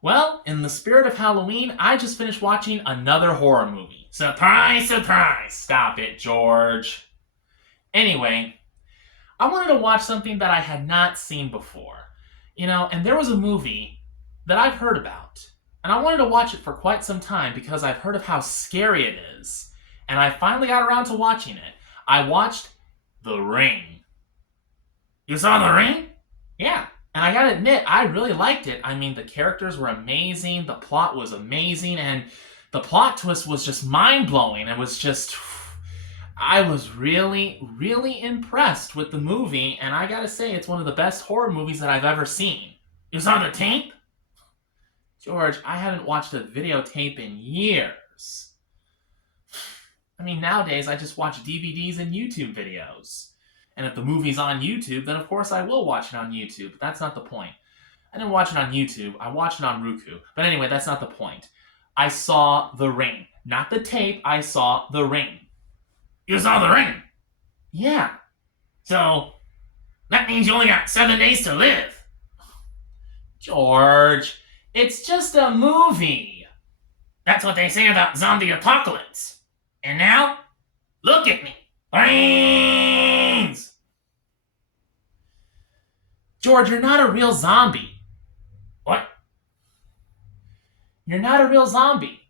Well, in the spirit of Halloween, I just finished watching another horror movie. Surprise, surprise! Stop it, George. Anyway, I wanted to watch something that I had not seen before. And there was a movie that I've heard about. And I wanted to watch it for quite some time because I've heard of how scary it is. And I finally got around to watching it. I watched The Ring. You saw The Ring? Yeah. And I gotta admit, I really liked it. I mean, the characters were amazing, the plot was amazing, and the plot twist was just mind blowing. It was just. I was really, really impressed with the movie, and I gotta say, it's one of the best horror movies that I've ever seen. You saw the tape? George, I haven't watched a videotape in years. I mean, nowadays I just watch DVDs and YouTube videos. And if the movie's on YouTube, then of course I will watch it on YouTube, but that's not the point. I didn't watch it on YouTube, I watched it on Roku. But anyway, that's not the point. I saw The Ring. Not the tape, I saw The Ring. You saw The Ring? Yeah. So, that means you only got 7 days to live. George, it's just a movie. That's what they say about zombie apocalypse. And now, look at me. Brains! George, you're not a real zombie. What? You're not a real zombie.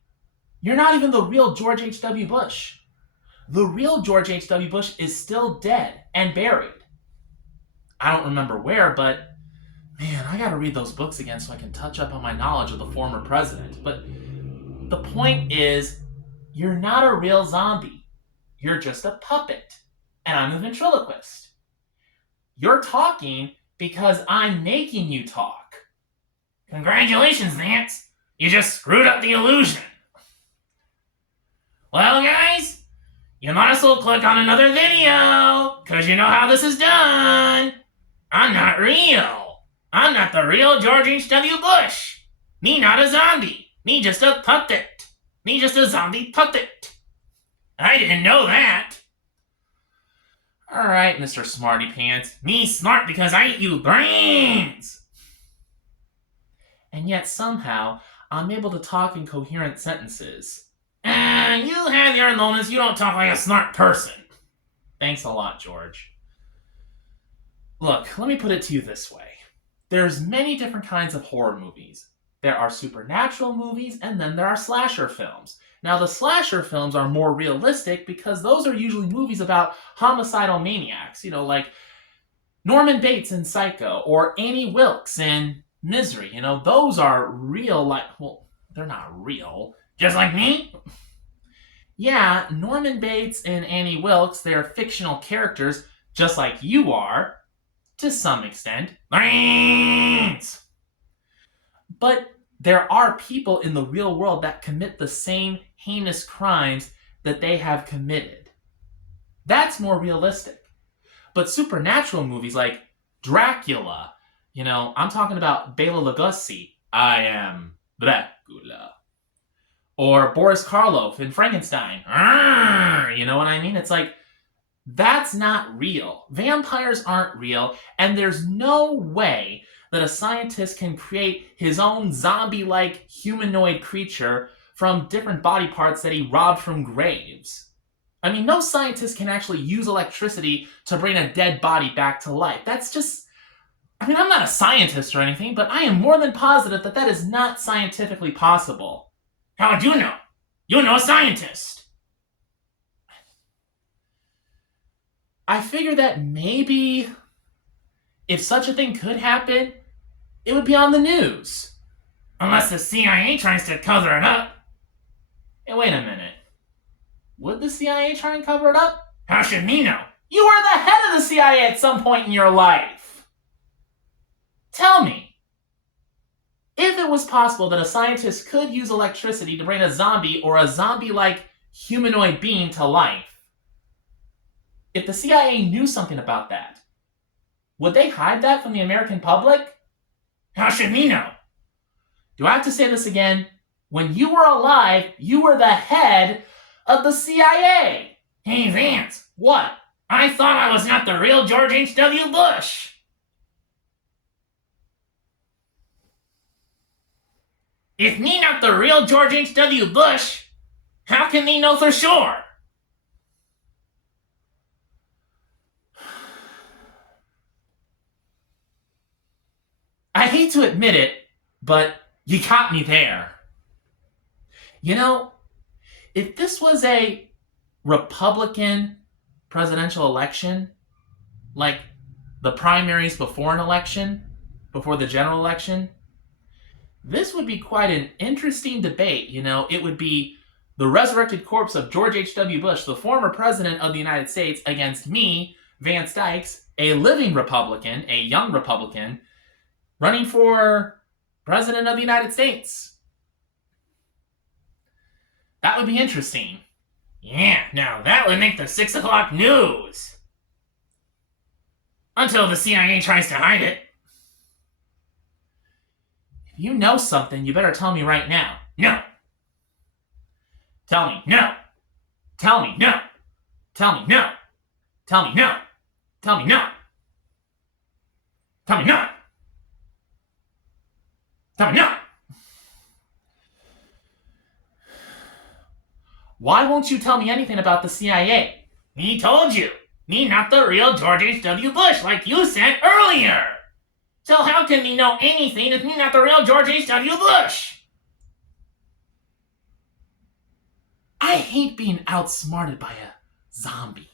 You're not even the real George H.W. Bush. The real George H.W. Bush is still dead and buried. I don't remember where, but man, I gotta read those books again so I can touch up on my knowledge of the former president. But the point is, you're not a real zombie. You're just a puppet. And I'm a ventriloquist. You're talking because I'm making you talk. Congratulations, Vance. You just screwed up the illusion. Well, guys, you might as well click on another video, because you know how this is done. I'm not real. I'm not the real George H.W. Bush. Me not a zombie. Me just a puppet. Me just a zombie puppet. I didn't know that. Alright, Mr. Smarty Pants. Me smart because I eat you brains. And yet somehow, I'm able to talk in coherent sentences. You have your moments, you don't talk like a smart person. Thanks a lot, George. Look, let me put it to you this way. There's many different kinds of horror movies. There are supernatural movies, and then there are slasher films. Now, the slasher films are more realistic because those are usually movies about homicidal maniacs, like Norman Bates in Psycho, or Annie Wilkes in Misery. Those are real, they're not real. Just like me? Yeah, Norman Bates and Annie Wilkes, they're fictional characters, just like you are, to some extent. Brains! But there are people in the real world that commit the same heinous crimes that they have committed. That's more realistic. But supernatural movies like Dracula, I'm talking about Bela Lugosi, I am Dracula. Or Boris Karloff in Frankenstein. You know what I mean? It's like, that's not real. Vampires aren't real, and there's no way that a scientist can create his own zombie-like humanoid creature from different body parts that he robbed from graves. I mean, no scientist can actually use electricity to bring a dead body back to life. That's just... I'm not a scientist or anything, but I am more than positive that that is not scientifically possible. How would you know? You're no scientist. I figure that maybe if such a thing could happen, it would be on the news. Unless the CIA tries to cover it up. Hey, wait a minute. Would the CIA try and cover it up? How should me know? You were the head of the CIA at some point in your life. Tell me. If it was possible that a scientist could use electricity to bring a zombie or a zombie-like humanoid being to life, if the CIA knew something about that, would they hide that from the American public? How should we know? Do I have to say this again? When you were alive, you were the head of the CIA. Hey, Vance. What? I thought I was not the real George H.W. Bush. If me not the real George H.W. Bush, how can thee know for sure? I hate to admit it, but you caught me there. You know, if this was a Republican presidential election, like the primaries before an election, before the general election, this would be quite an interesting debate. You know, it would be the resurrected corpse of George H.W. Bush, the former president of the United States, against me, Vance Dykes, a living Republican, a young Republican, running for president of the United States. That would be interesting. Yeah, now that would make the 6 o'clock news. Until the CIA tries to hide it. If you know something, you better tell me right now. No. Tell me no. Tell me no. Tell me no. Tell me no. Tell me no. Tell me no. Tell me no. Why won't you tell me anything about the CIA? Me told you. Me not the real George H.W. Bush, like you said earlier. So how can me know anything if me not the real George H.W. Bush? I hate being outsmarted by a zombie.